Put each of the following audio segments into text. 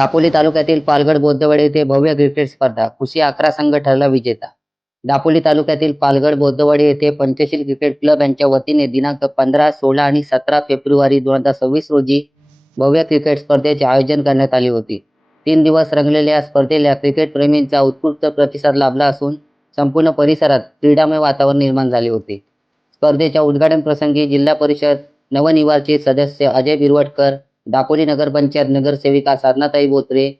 दापोली तालुक्यातील पालगड बौद्धवाडी येथे भव्य क्रिकेट स्पर्धा कुशी 11 संघ ठरला विजेता. दापोली तालुक्यातील पालगड बौद्धवाडी येथे पंचशील क्रिकेट क्लब यांच्या वतीने दिनांक 15, 16 आणि 17 फेब्रुवारी 2026 रोजी भव्य क्रिकेट स्पर्धेचे आयोजन करण्यात आले होते. 3 दिवस रंगलेल्या या स्पर्धेला क्रिकेट प्रेमींचा उत्स्फूर्त प्रतिसाद लाभला असून संपूर्ण परिसरात क्रीडामय वातावरण निर्माण झाले होते. स्पर्धेच्या उद्घाटन प्रसंगी जिल्हा परिषद नवनिर्वाचित सदस्य अजय बिरवटकर, दापोली नगरपंचायत नगरसेविका साधनाताई बोत्रे,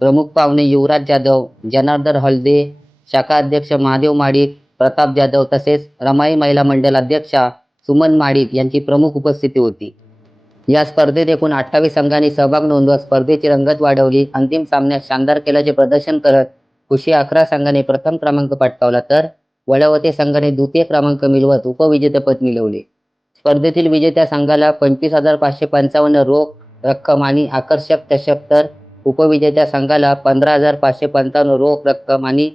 प्रमुख पाहुणे युवराज जाधव, जनार्दन हळदे, शाखा अध्यक्ष महादेव माडिक, प्रताप जाधव तसेच रमाई महिला मंडळ अध्यक्षा सुमन माडिक यांची प्रमुख उपस्थिती होती. या स्पर्धेत एकूण 28 संघांनी सहभाग नोंदवत स्पर्धेची रंगत वाढवली. अंतिम सामन्यात शानदार खेळाचे प्रदर्शन करत कुशी 11 संघाने प्रथम क्रमांक पटकावला तर वडवते संघाने द्वितीय क्रमांक मिळवत उपविजेतेपद मिळवले. स्पर्धेतील विजेत्या संघाला 25,555 रोख रक्कम आणि आकर्षक चषक तर उपविजेत्या संघाला 15,555 रोख रक्कम आणि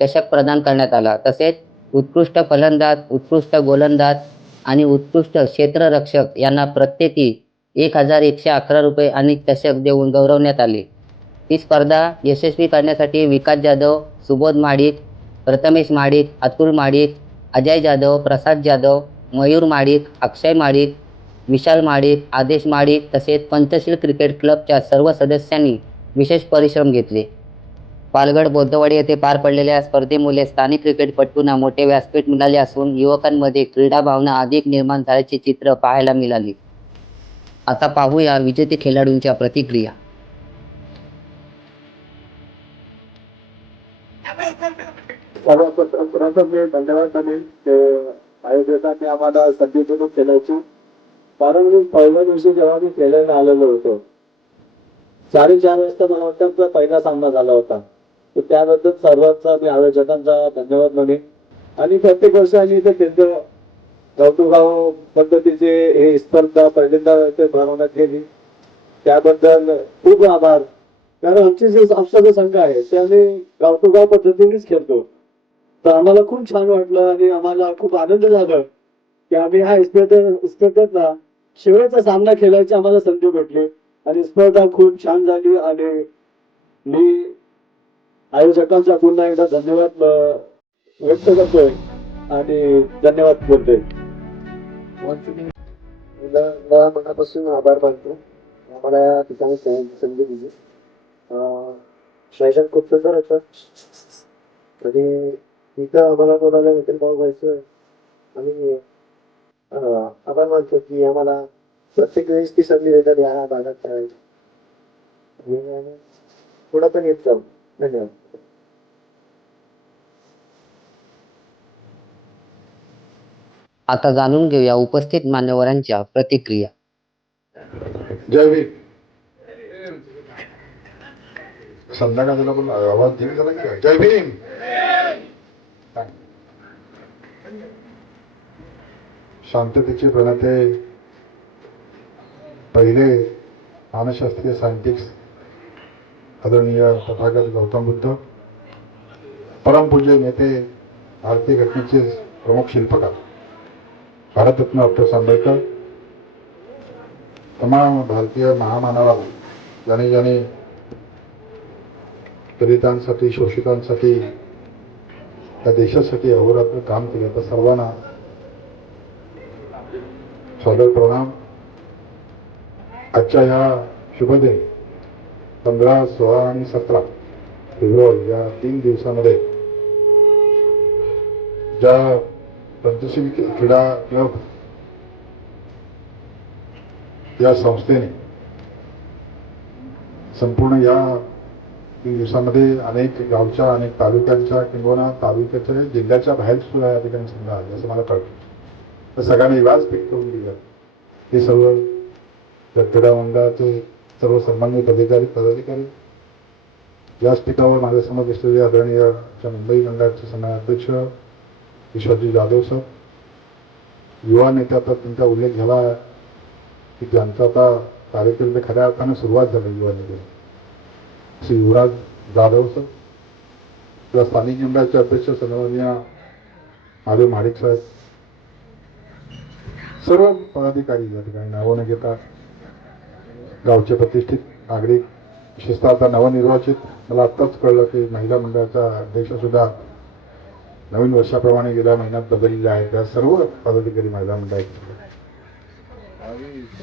चषक प्रदान करण्यात आला. तसेच उत्कृष्ट फलंदाज, उत्कृष्ट गोलंदाज आणि उत्कृष्ट क्षेत्ररक्षक यांना प्रत्येकी 1,111 रुपये आणि चषक देऊन गौरवण्यात आले. ही स्पर्धा यशस्वी करण्यासाठी विकास जाधव, सुबोध माडिक, प्रथमेश माडिक, अतुल माडिक, अजय जाधव, प्रसाद जाधव, मयूर माडिक, अक्षय माडिक, विशाल माडिक, आदेश माडिक तसेच पंचशील क्रिकेट क्लबच्या सर्व सदस्यांनी विशेष परिश्रम घेतले. पालगड बौद्धवाडी येथे पार पडलेल्या या स्पर्धेमुळे स्थानिक क्रिकेटपटूंना मोठे व्यासपीठ मिळाले असून युवकांमध्ये क्रीडा भावना अधिक निर्माण झाल्याचे चित्र पाहायला मिळाले. आता पाहूया विजेते खेळाडूंच्या प्रतिक्रिया. धन्यवाद आयोजकांनी आम्हाला संधी दिली खेळायची. कारण मी पहिल्या दिवशी जेव्हा मी खेळायला आलेलो होतो 4:30 वाजता मला वाटतं पहिला सामना झाला होता. तर त्याबद्दल सर्वांचा मी आयोजकांचा धन्यवाद म्हणेन. आणि प्रत्येक वर्षी आम्ही इथे खेळतो. गाव पद्धतीचे हे स्पर्धा पहिल्यांदा इथे भरवण्यात गेली त्याबद्दल खूप आभार. कारण आमचे जे आमचा संघ आहे ते आम्ही गाव पद्धतीनेच खेळतो. तर आम्हाला खूप छान वाटलं आणि आम्हाला खूप आनंद झाला की आम्ही ह्या स्पर्धेतला शेवटचा सामना खेळायची आम्हाला संधी भेटली आणि स्पर्धा खूप छान झाली. आणि मी आयोजकांचा पुन्हा एकदा धन्यवाद व्यक्त करतोय आणि धन्यवाद बोलतोय. मनापासून आभार मानतो आम्हाला या ठिकाणी संधी दिली. शासन खूप सुंदर होतं आणि इथं आम्हाला कोणाला मित्र भाऊ व्हायचं आणि आभार मानतो की आम्हाला प्रत्येक वेळेस ती संधी देतात या भागात खेळायची. पुढं पण येत जाऊ. धन्यवाद. आता जाणून घेऊया उपस्थित मान्यवरांच्या प्रतिक्रिया. जय भीम. संध्याकाळला पण आवाज दिली झाला की जय भीम. शांततेचे प्रणेते पहिले मानसशास्त्रीय सायंटिस्ट आदरणीय तथागत गौतम बुद्ध, परमपूज्य नेते, भारतीय घटनेचे प्रमुख शिल्पकार भारतरत्न डॉक्टर आंबेडकर, तमाम भारतीय महामानवाला ज्याने ज्याने दलितांसाठी, शोषितांसाठी, त्या देशासाठी अहोरात्र काम केले तर सर्वांना सादर प्रणाम. आजच्या ह्या शुभदिनी 15, 16 आणि 17 फेब्रुवारी या 3 दिवसामध्ये ज्या पंचशील क्रीडा क्लब या संस्थेने संपूर्ण या 3 दिवसामध्ये अनेक गावच्या, अनेक तालुक्यांच्या किंवा तालुक्याच्या, जिल्ह्याच्या बाहेर सुद्धा या ठिकाणी समजा आले असं मला कळतं. तर सगळ्यांनी व्यासपीठ करून दिलं. हे सर्व क्रीडा मंडळाचे सर्व सन्मानित पदाधिकारी व्यासपीठावर माझ्यासमोर बसलेले आदरणीय मुंबई मंडळाचे सन्माननीय अध्यक्ष विश्वजी जाधव सर, युवा नेते आता त्यांचा उल्लेख झाला की त्यांचा आता कार्यक्रम खऱ्या अर्थाने सुरुवात झाली युवा नेते श्री युवराज जाधव सर, किंवा स्थानिक मंडळाचे अध्यक्ष सन्माननीय महादेव माडिक साहेब, सर्व पदाधिकारी या ठिकाणी नावं न घेता गावचे प्रतिष्ठित नागरिक, विशेषतः आता नवनिर्वाचित, मला आत्ताच कळलं की महिला मंडळाचा अध्यक्ष सुद्धा नवीन वर्षाप्रमाणे गेल्या महिन्यात बदललेले आहेत. त्या सर्व पदाधिकारी महिला मंडळाचे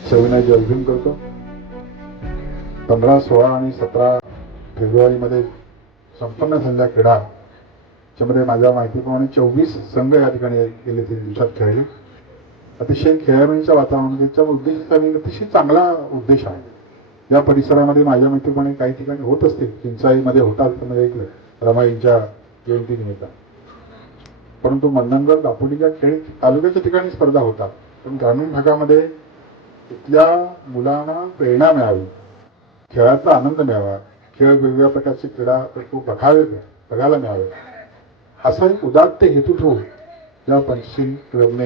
सविनय अभिनंदन करतो. 15, 16 आणि 17 फेब्रुवारीमध्ये संपन्न झालेल्या क्रीडा त्यामध्ये माझ्या माहितीप्रमाणे 24 संघ या ठिकाणी गेले 3 दिवसात खेळले. अतिशय खेळाडूंच्या वातावरणाचा उद्देश अतिशय चांगला उद्देश आहे. या परिसरामध्ये माझ्या माहितीप्रमाणे काही ठिकाणी होत असतील, चिंचाईमध्ये होतात म्हणजे ऐकलं रमाईच्या जयंतीनिमित्त, परंतु मंडणगड दापोलीच्या खेळ तालुक्याच्या ठिकाणी स्पर्धा होतात. पण ग्रामीण भागामध्ये इथल्या मुलांना प्रेरणा मिळावी, खेळाचा आनंद मिळावा, खेळ वेगवेगळ्या प्रकारचे क्रीडापटू बघायला मिळावे, असा एक उदात्त हेतू ठेवून या पंचशील क्लबने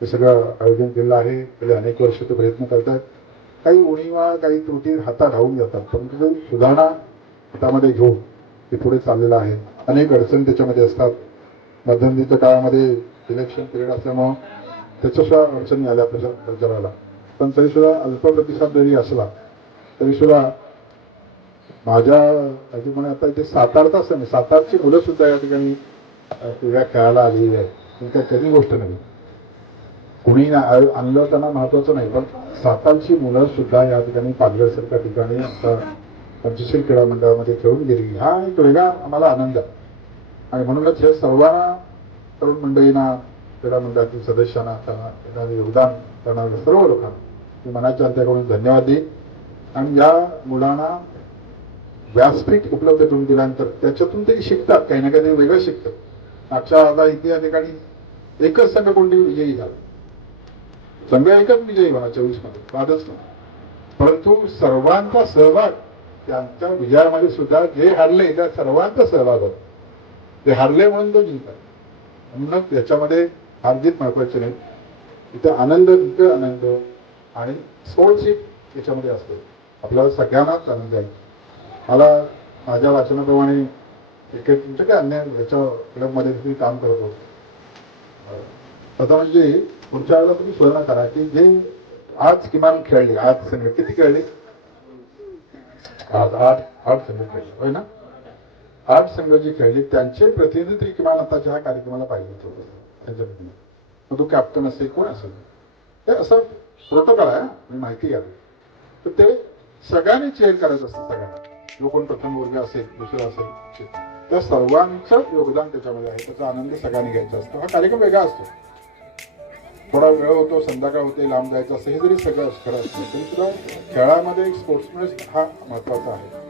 हे सगळं आयोजन केलं आहे. गेले अनेक वर्ष ते प्रयत्न करतात. काही उणीवा, काही त्रुटी हातात राहून जातात, परंतु सुधारणा हातामध्ये घेऊन ते पुढे चाललेलं आहे. अनेक अडचणी त्याच्यामध्ये असतात. मध्यंतरीच्या काळामध्ये इलेक्शन पिरियड असल्यामुळं त्याच्यासुद्धा अडचणी आल्या प्रचाराला, पण तरीसुद्धा अल्प प्रतिसाद जरी असला तरीसुद्धा माझ्या माहितीप्रमाणे आता इथे सातारची मुलं सुद्धा या ठिकाणी क्रीडा खेळायला आलेली आहेत. काय कधी गोष्ट नाही, कुणी आणलं त्यांना महत्वाचं नाही, पण सातारची मुलं सुद्धा या ठिकाणी पालघरसारख्या ठिकाणी आता पंचशील क्रीडा मंडळामध्ये खेळून गेली. हा एक वेगळा आम्हाला आनंद आहे. आणि म्हणूनच हे सर्वांना, तरुण मंडळींना, क्रीडा मंडळातील सदस्यांना, त्यांना योगदान करणाऱ्या सर्व लोकांना मी मनाच्या अंतःकडून धन्यवाद देईन. आणि या मुलांना व्यासपीठ उपलब्ध करून दिल्यानंतर त्याच्यातून ते शिकतात, काही ना काही वेगळं शिकतात. मागच्या इथे या ठिकाणी एकच संघ कोणती विजयी झाला, संघ एकच विजयी झाला 24 मध्ये, वादच नाही. परंतु सर्वांचा सहभाग, त्यांच्या विजयामध्ये सुद्धा जे हारले त्या सर्वांचा सहभाग होता. ते हारले म्हणून तो जिंकला, म्हणून याच्यामध्ये हारजीत महत्वाचे नाही. इथे आनंद आणि स्पोर्ट्सशिप याच्यामध्ये असतो. आपल्याला सगळ्यांनाच आनंद आहे. मला माझ्या वाचनाप्रमाणे क्रिकेट तुमच्या काय अन्याय याच्या क्लबमध्ये तुम्ही काम करतो. आता म्हणजे पुढच्या वेळेला तुम्ही सुधारणा करा की जे आज किमान खेळले, आज संघ किती खेळले, आज 8 संघ खेळले होय ना. 8 संघ जे खेळले त्यांचे प्रतिनिधी तरी किमान आताच्या ह्या कार्यक्रमाला पाहिजे होतं त्यांच्याकडून. मग तो कॅप्टन असेल, कोण असेल, ते असं प्रोटोकॉल आहे, मी माहिती घ्यावी. तर ते सगळ्यांनी चेअर करायचं असतं. सगळ्यांना, जो कोण प्रथम वर्ग असेल, दुसरा असेल, त्या सर्वांचं योगदान त्याच्यामध्ये आहे. त्याचा आनंद सगळ्यांनी घ्यायचा असतो. हा कार्यक्रम वेगळा असतो, थोडा वेळ होतो, संध्याकाळ होते, लांब जायचं असं हे जरी सगळं खरं असतं तरी सुद्धा खेळामध्ये एक स्पोर्ट्समॅन हा महत्वाचा आहे.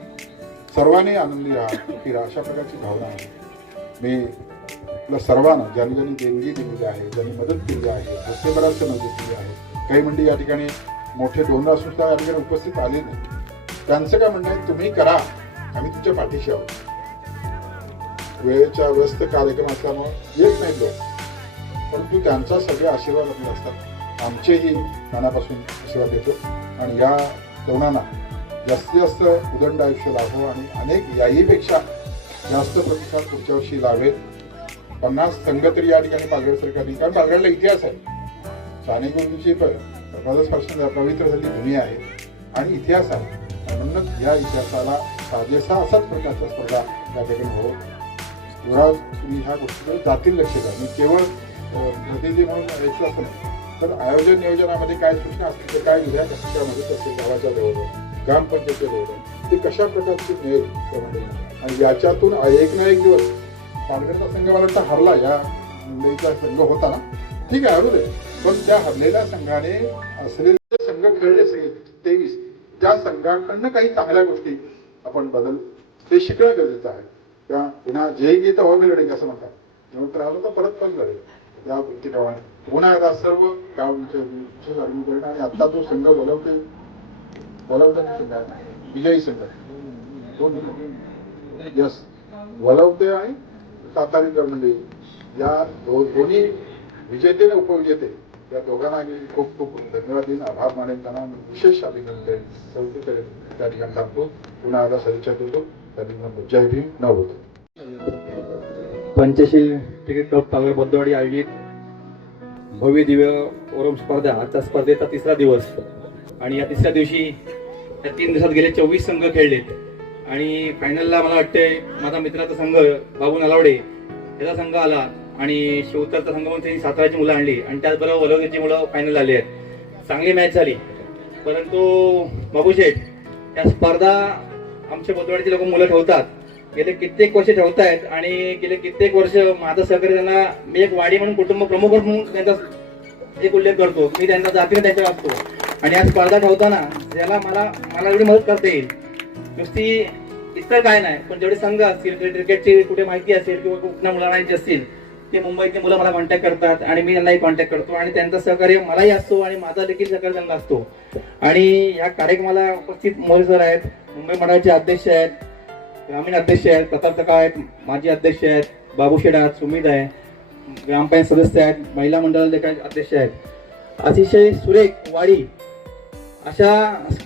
सर्वांनी आनंदी राहा, सुखी राहा, अशा प्रकारची भावना आहे. मी आपल्या सर्वांना ज्यांनी देणगी दिलेली आहे, ज्यांनी मदत केली आहे, रस्तेभराची मदत केली आहे, काही मंडळी या ठिकाणी मोठे 2 सुद्धा या ठिकाणी उपस्थित आले नाही, त्यांचं काय म्हणणं आहे, तुम्ही करा, आम्ही तुमच्या पाठीशी आहोत. वेळेच्या व्यस्त कार्यक्रम असल्यामुळे येत नाही लोक, परंतु त्यांचा सगळे आशीर्वाद आपले असतात. आमचेही मनापासून आशीर्वाद देतो. आणि या तरुणांना जास्तीत जास्त उदंड आयुष्य लाभो आणि अनेक याहीपेक्षा जास्त प्रतिसाद पुढच्या वर्षी लावेल. 50 संघ तरी या ठिकाणी पालघरसारख्या ठिकाणी, कारण पालघरला इतिहास आहे. साने गुरुजीची प्रजास्पर्शन पवित्र झालेली भूमी आहे आणि इतिहास आहे. म्हणूनच या इतिहासाला साजेसा असाच प्रकारच्या स्पर्धा या ठिकाणी हो. युवराज तुम्ही ह्या गोष्टीकडे जातील लक्ष द्या. मी केवळ प्रतिनिधी म्हणून यायचं असं नाही, तर आयोजन नियोजनामध्ये काय सूचना असतील, ते काय विधायक त्यामध्ये असेल, गावाच्या लेवलवर, ग्रामपंचायतच्या लेवलवर, ते कशा प्रकारची मिळेल त्यामध्ये. आणि याच्यातून एक ना एक दिवस पालघरचा संघ मला वाटतं हरला, या मुंबईचा संघ होता ना, ठीक आहे हरू दे, पण त्या हरलेल्या संघाने असलेले संघ खेळले 23, त्या संघाकडनं काही चांगल्या गोष्टी आपण बदल ते शिकणं गरजेचं आहे. त्या पुन्हा जे गीत हवे लढे असं म्हणतात, जेव्हा राहिलो तर परत पण लढे या गोष्टीप्रमाणे पुन्हा एकदा सर्व गावचे आणि आता जो संघ बोलवता संघ आहे, विजयी संघ यस वलवते आणि सातारीकर मंडळी, या दोन्ही विजेते आणि उपविजेते या दोघांना आम्ही खूप खूप धन्यवाद देईन, आभार मानेन, त्यांना विशेष अभिनंदन करेन. चौथी करेन त्या ठिकाणी थांबतो. पुन्हा एकदा सदिच्छा देतो. जय भीम. नवोद पंचशील क्रिकेट क्लब पालघर बोद्धवाडी आयोजित भव्य दिव्य ओरम स्पर्धा, आजच्या स्पर्धेचा 3रा दिवस आणि या 3ऱ्या दिवशी या 3 दिवसात गेले 24 संघ खेळलेत आणि फायनलला मला वाटतंय माझा मित्राचा संघ बाबू नलावडे याचा संघ आला आणि शिवतरचा संघ म्हणून त्यांनी साताराची मुलं आणली आणि त्याचबरोबर वलोगीची मुलं फायनल आली आहेत. चांगली मॅच झाली, परंतु बाबू शेठ या स्पर्धा आमच्या बोदवाडीचे लोक मुलं ठेवतात, गेले कित्येक वर्ष ठेवतायत आणि गेले कित्येक वर्ष माझं सहकारी त्यांना मी एक वाडी म्हणून कुटुंब प्रमुख म्हणून त्यांचा एक उल्लेख करतो, मी त्यांचा जातीने त्यांच्या वाचतो आणि या स्पर्धा ठेवताना ज्याला मला एवढी मदत करता येईल नुसती इतर काय नाही, पण जेवढे संघ असतील क्रिकेटची कुठे माहिती असेल किंवा कुठल्या मुलांची असतील ते मुंबईतली मुलं मला कॉन्टॅक्ट करतात आणि मी त्यांनाही कॉन्टॅक्ट करतो आणि त्यांचा सहकार्य मलाही असतो आणि माझा देखील सहकार्य त्यांना असतो. आणि या कार्यक्रमाला उपस्थित मोरे सर आहेत, मुंबई मंडळाचे अध्यक्ष आहेत, ग्रामीण अध्यक्ष आहेत, प्रताप काका आहेत, माजी अध्यक्ष आहेत, बाबू शेठ आहेत, सुमित आहे, ग्रामपंचायत सदस्य आहेत, महिला मंडळाचे देखील अध्यक्ष आहेत. अतिशय सुरेख वाडी अशा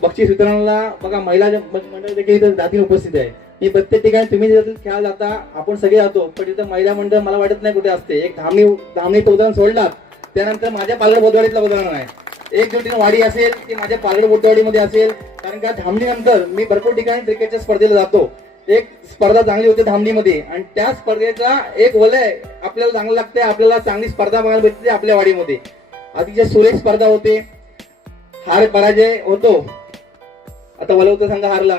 बक्षीस वितरणाला बघा महिला मंडळ देखील इथं जातीने उपस्थित आहे. मी प्रत्येक ठिकाणी तुम्ही जर खेळायला जाता आपण सगळे जातो, पण इथं महिला मंडळ मला वाटत नाही कुठे असते. एक धामणीचं उदाहरण सोडलात त्यानंतर माझ्या पालघर बोदवाडीतलं उदाहरण आहे. एक दिवशी वाडी असेल की माझ्या पालघर बोदवाडीमध्ये असेल, कारण का धामणीनंतर मी भरपूर ठिकाणी क्रिकेटच्या स्पर्धेला जातो. एक स्पर्धा चांगली होते धामणीमध्ये आणि त्या स्पर्धेचा एक वलय आपल्याला चांगलं लागते, आपल्याला चांगली स्पर्धा बघायला भेटते आपल्या वाडीमध्ये. अतिशय सुरेख स्पर्धा होते, हार पराजय होतो. आता वलवता संघ हारला,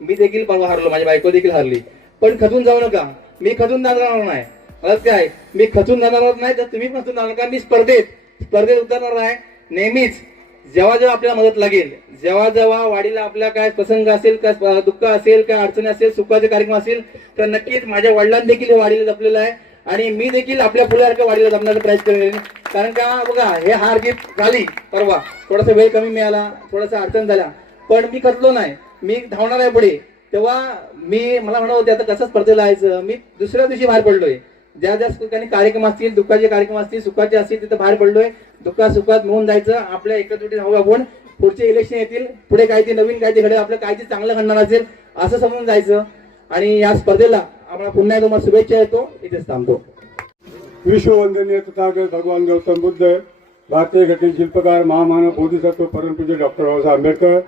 मी देखील परवा हारलो, माझी बायको देखील हारली, पण खचून जाऊ नका. मी खचून जाणार नाही, मला काय मी खचून जाणार नाही तर तुम्ही खचून जाणार का. मी स्पर्धेत उतरणार आहे नेहमीच. जेव्हा जेव्हा आपल्याला मदत लागेल, जेव्हा जेव्हा वाडीला आपल्या काय प्रसंग असेल, काय दुःख असेल, काय अडचणी असेल, सुखाचे कार्यक्रम असेल तर नक्कीच माझ्या वडिलांनी देखील हे वाडीला जपलेलं आहे आणि मी देखील आपल्या फुलासारख्या वाडीला जपण्याचा प्रयत्न करेन. कारण का बघा हे हार जीत झाली परवा, थोडासा वेळ कमी मिळाला, थोडासा अडचण झाला, पण मी खचलो नाही, मी धावणार आहे पुढे. तेव्हा मला म्हणत होते आता कसं स्पर्धेला यायचं. मी दुसऱ्या दिवशी बाहेर पडलोय. ज्या ज्या ठिकाणी कार्यक्रम असतील, दुःखाचे कार्यक्रम असतील, सुखाचे असतील तिथे बाहेर पडलोय. दुःखात सुखात मिळून जायचं, आपल्या एकत्रित राहू आपण. पुढचे इलेक्शन येतील, पुढे काही ते नवीन काही ते घडेल, आपलं काही ते चांगलं घडणार असेल असं समजून जायचं. आणि या स्पर्धेला आम्हाला पुन्हा तुम्हाला शुभेच्छा येतो. इथेच थांबतो. विश्ववंदनीय तथागत भगवान गौतम बुद्ध, भारतीय घटील शिल्पकार, महामानव बोधिसत्व परमपूज्य डॉक्टर बाबासाहेब आंबेडकर,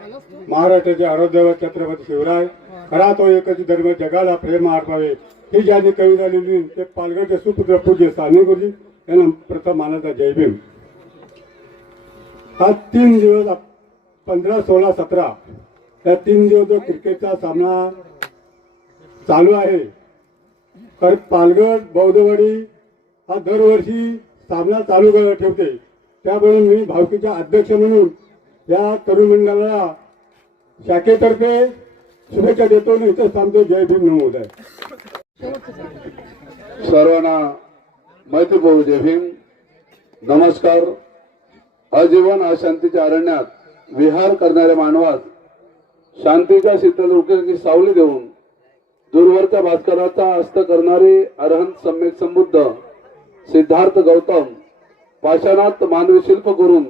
महाराष्ट्राचे आराध्यदैवत छत्रपती शिवराय, खरा तो एकच धर्म जगाला प्रेम अर्पावे ही ज्यांनी कविता लिहिली ते पालघरचे सुपुत्र पूज्य साने गुरुजी यांना प्रथम मानाचा जय भीम. हा 3 दिवस 15, 16, 17 या 3 दिवस जो क्रिकेटचा सामना चालू आहे, तर पालघर बौद्धवाडी हा दरवर्षी सामना चालू ठेवते. त्यामुळे मी भावकीचा अध्यक्ष म्हणून या तरुण मंडळाला शाखेतर्फे शुभेच्छा देतो आणि इथंच थांबतो. जय भीम नमोदय. सर्वांना मैत्रीपूर्वक जय भीम. नमस्कार. आजीवन अशांतीच्या अरण्यात विहार करणाऱ्या मानवात शांतीच्या शीतल वृक्षाची सावली देऊन दूरवरच्या भास्कराचा हस्त करणारे अरहंत सम्यक संबुद्ध सिद्धार्थ गौतम, पाषाणात मानवी शिल्प करून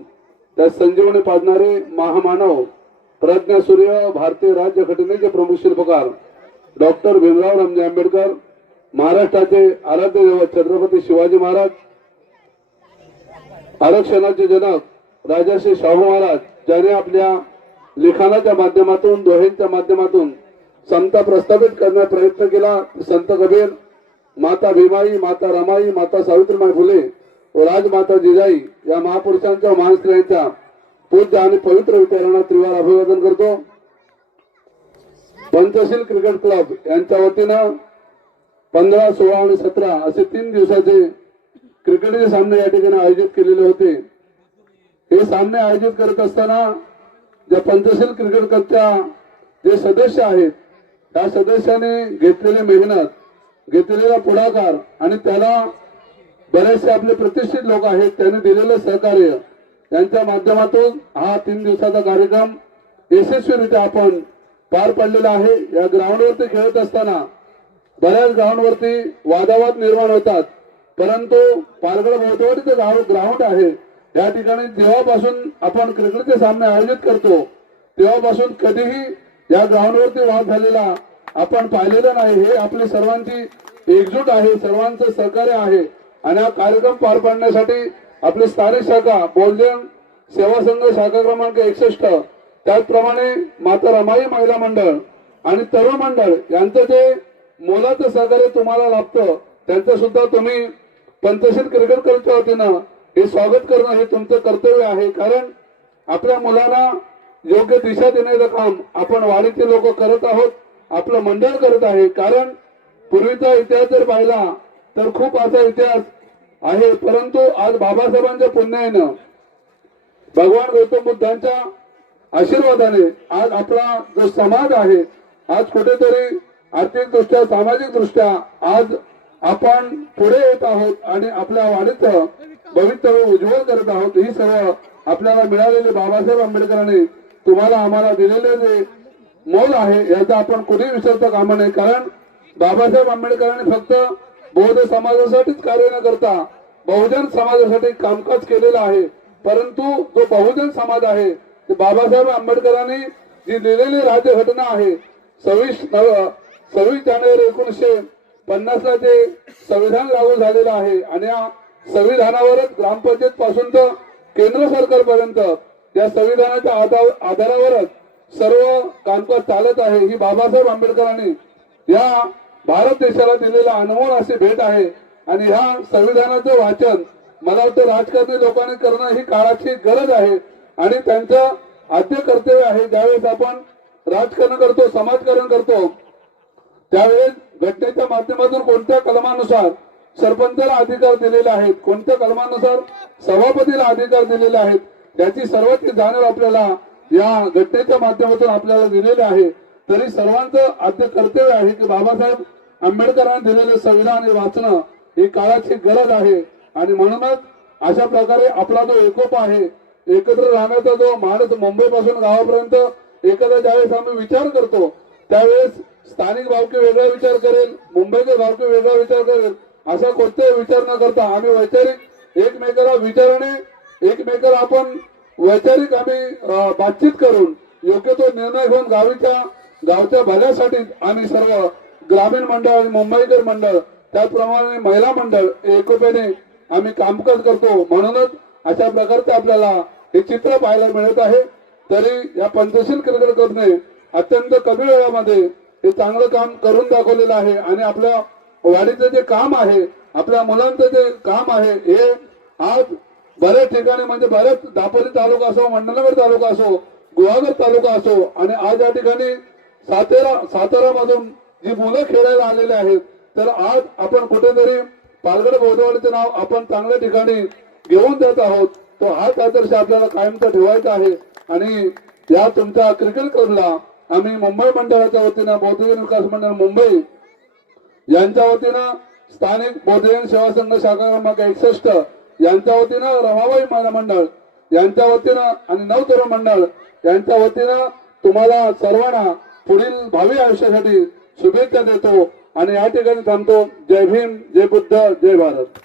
त्या संजीवनी पाजणारे महामानव प्रज्ञासूर्य, भारतीय राज्य घटनेचे प्रमुख शिल्पकार डॉक्टर भीमराव रामजी आंबेडकर, महाराष्ट्राचे आराध्य दैवत छत्रपती शिवाजी महाराज, आरक्षणाचे जनक राजर्षी शाहू महाराज, ज्याने आपल्या लिखाणाच्या माध्यमातून, दोहेंच्या माध्यमातून समता प्रस्थापित करण्याचा प्रयत्न केला. संत कबीर, माता भीमाई, माता रमाई, माता सावित्रीबाई फुले व राजमाता जिजाई या महापुरुषांच्या महान स्त्रियांच्या पूज्य आणि पवित्र विचारांना त्रिवार अभिवादन करतो. पंचशील क्रिकेट क्लब यांच्या वतीनं 15, 16 आणि 17 असे 3 दिवसाचे क्रिकेटचे सामने या ठिकाणी आयोजित केलेले होते. हे सामने आयोजित करत असताना ज्या पंचशील क्रिकेट क्लबच्या जे सदस्य आहेत त्या सदस्याने घेतलेली मेहनत, घेतलेला पुढाकार आणि त्याला बरेचसे आपले प्रतिष्ठित लोक आहेत त्यांनी दिलेलं सहकार्य यांच्या माध्यमातून हा 3 दिवसाचा कार्यक्रम यशस्वीरित्या आपण पार पाडलेला आहे. या ग्राउंडवरती खेळत असताना बऱ्याच ग्राउंडवरती वादावाद निर्माण होतात, परंतु पालघर बौद्धवाडीचं ग्राउंड आहे या ठिकाणी जेव्हापासून आपण क्रिकेटचे सामने आयोजित करतो तेव्हापासून कधीही या ग्राउंडवरती वाद झालेला आपण पाहिलेलं नाही. हे आपली सर्वांची एकजूट आहे, सर्वांचं सहकार्य आहे आणि हा कार्यक्रम पार पाडण्यासाठी आपली स्थानिक शाखा बोलजन सेवा संघ शाखा क्रमांक 61 त्याचप्रमाणे माता रमाई महिला मंडळ आणि तरुण मंडळ यांचं जे मोलाचं सहकार्य तुम्हाला लाभतं त्यांचं सुद्धा तुम्ही पंचशील क्रिकेट क्लबच्या वतीनं हे स्वागत करणं हे तुमचं कर्तव्य आहे. कारण आपल्या मुलांना योग्य दिशा देण्याचं काम आपण वाडीचे लोक करत आहोत, आपलं मंडळ करत आहे. कारण पूर्वीचा इतिहास जर पाहिला तर खूप असा इतिहास आहे, परंतु आज बाबासाहेबांच्या पुण्यानं भगवान गौतम बुद्धांच्या आशीर्वादाने आज आपला जो समाज आहे आज कुठेतरी आर्थिक दृष्ट्या सामाजिक दृष्ट्या आज आपण पुढे येत आहोत आणि आपल्या वाडीचं भवितव्य उज्ज्वल करत आहोत. ही सर्व आपल्याला मिळालेले बाबासाहेब आंबेडकरांनी तुम्हाला आम्हाला दिलेले जे मोल आहे याचा आपण कुणी विसरता कामा नये. कारण बाबासाहेब आंबेडकरांनी फक्त बौद्ध समाजासाठीच कार्य न करता बहुजन समाजासाठी कामकाज केलेलं आहे. परंतु जो बहुजन समाज आहे ते बाबासाहेब आंबेडकरांनी जी लिहिलेली राज्यघटना आहे 26 जानेवारी 1950 ला जे संविधान लागू झालेलं आहे आणि या संविधानावरच ग्रामपंचायत पासून तर केंद्र सरकारपर्यंत या संविधानाच्या आधारावरच सर्व कामकाज चालत आहे. ही बाबासाहेब आंबेडकरांनी या भारत देशाला दिलेला अनमोल अशी भेट आहे आणि ह्या संविधानाचं वाचन मला वाटतं राजकारणी लोकांनी करणं ही काळाची गरज आहे आणि त्यांचं आद्य कर्तव्य आहे. ज्यावेळेस आपण राजकारण करतो, समाजकारण करतो त्यावेळेस घटनेच्या माध्यमातून कोणत्या कलमानुसार सरपंचाला अधिकार दिलेले आहेत, कोणत्या कलमानुसार सभापतीला अधिकार दिलेले आहेत याची सर्वांची जाणीव आपल्याला या घटनेच्या माध्यमातून आपल्याला दिलेले आहे. तरी सर्वांचं आद्य कर्तव्य आहे की बाबासाहेब आंबेडकरांनी दिलेले संविधान हे वाचणं ही काळाची गरज आहे आणि म्हणूनच अशा प्रकारे आपला जो एकोप आहे, एकत्र राहण्याचा जो माणूस मुंबई पासून गावापर्यंत एकत्र ज्यावेळेस आम्ही विचार करतो त्यावेळेस स्थानिक भावकी वेगळा विचार करेल, मुंबईचे भावकी वेगळा विचार करेल, असा कोणताही विचार न करता आम्ही वैचारिक एकमेकाला विचाराने एकमेकाला आपण वैचारिक आम्ही बातचीत करून योग्य तो निर्णय घेऊन गावच्या भल्यासाठी आम्ही सर्व ग्रामीण मंडळ आणि मुंबईकर मंडळ त्याचप्रमाणे महिला मंडळ एकोप्याने आम्ही कामकाज करतो. म्हणूनच अशा प्रकारचे आपल्याला हे चित्र पाहायला मिळत आहे. तरी या पंचशील क्रिकेट क्लबने अत्यंत कमी वेळामध्ये हे चांगलं काम करून दाखवलेलं आहे आणि आपल्या वाडीचं जे काम आहे, आपल्या मुलांचं जे काम आहे हे आज बऱ्याच ठिकाणी म्हणजे बऱ्याच दापोली तालुका असो, मंडणगड तालुका असो, गुहागर तालुका असो आणि आज या ठिकाणी सातारा मधून जी मुलं खेळायला आलेले आहेत तर आज आपण कुठेतरी पालघर बौद्धवाडीचं नाव आपण चांगल्या ठिकाणी घेऊन जात आहोत. तो हाच आदर्श आपल्याला कायमचा ठेवायचा आहे आणि या तुमच्या क्रिकेट क्लबला आम्ही मुंबई मंडळाच्या वतीनं बौद्धजन विकास मंडळ मुंबई यांच्या वतीनं स्थानिक बौद्धजन सेवा संघ शाखा क्रमांक 61 यांच्या वतीनं रमाबाई महिला मंडळ यांच्या वतीनं आणि नवतरुण मंडळ यांच्या वतीनं तुम्हाला सर्वांना पुढील भावी आयुष्यासाठी शुभेच्छा देतो आणि या ठिकाणी थांबतो. जय भीम, जय बुद्ध, जय भारत.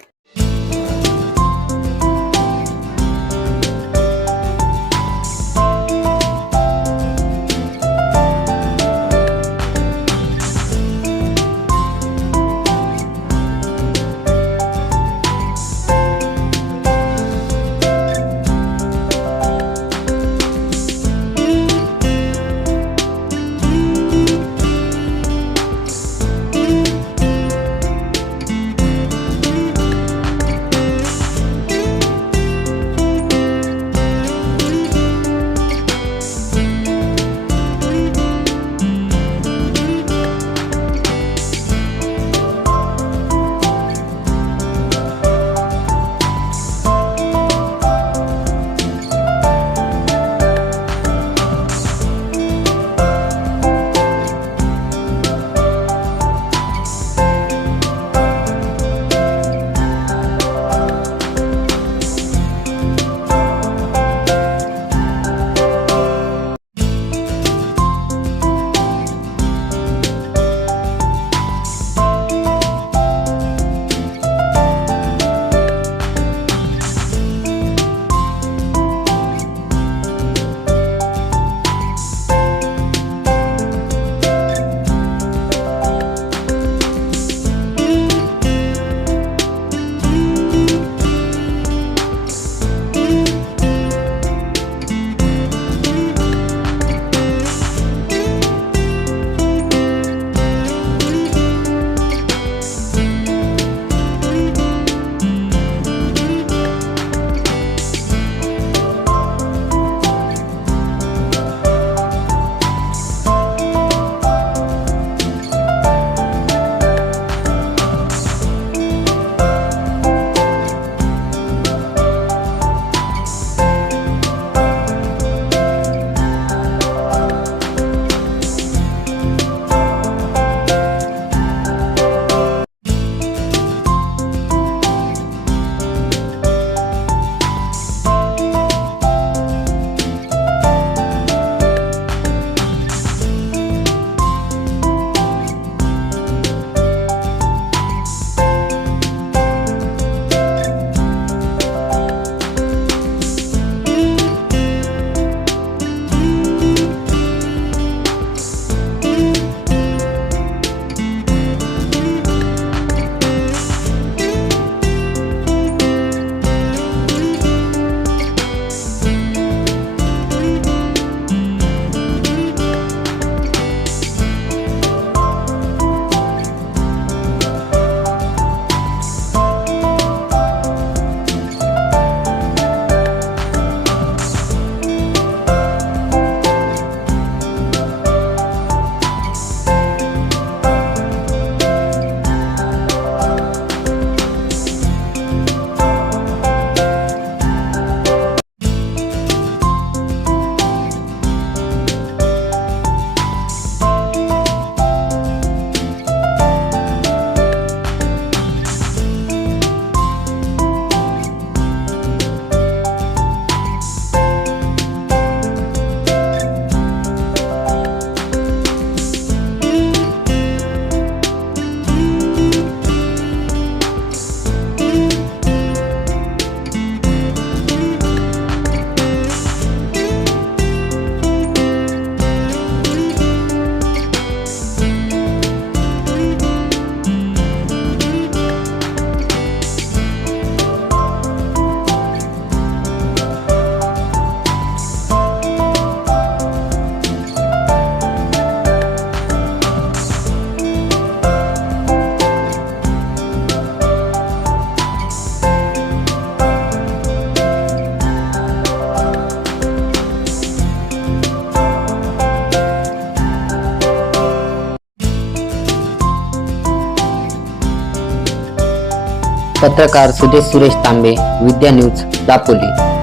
पत्रकार सुदेश सुरेश तांबे, विद्या न्यूज, दापोली.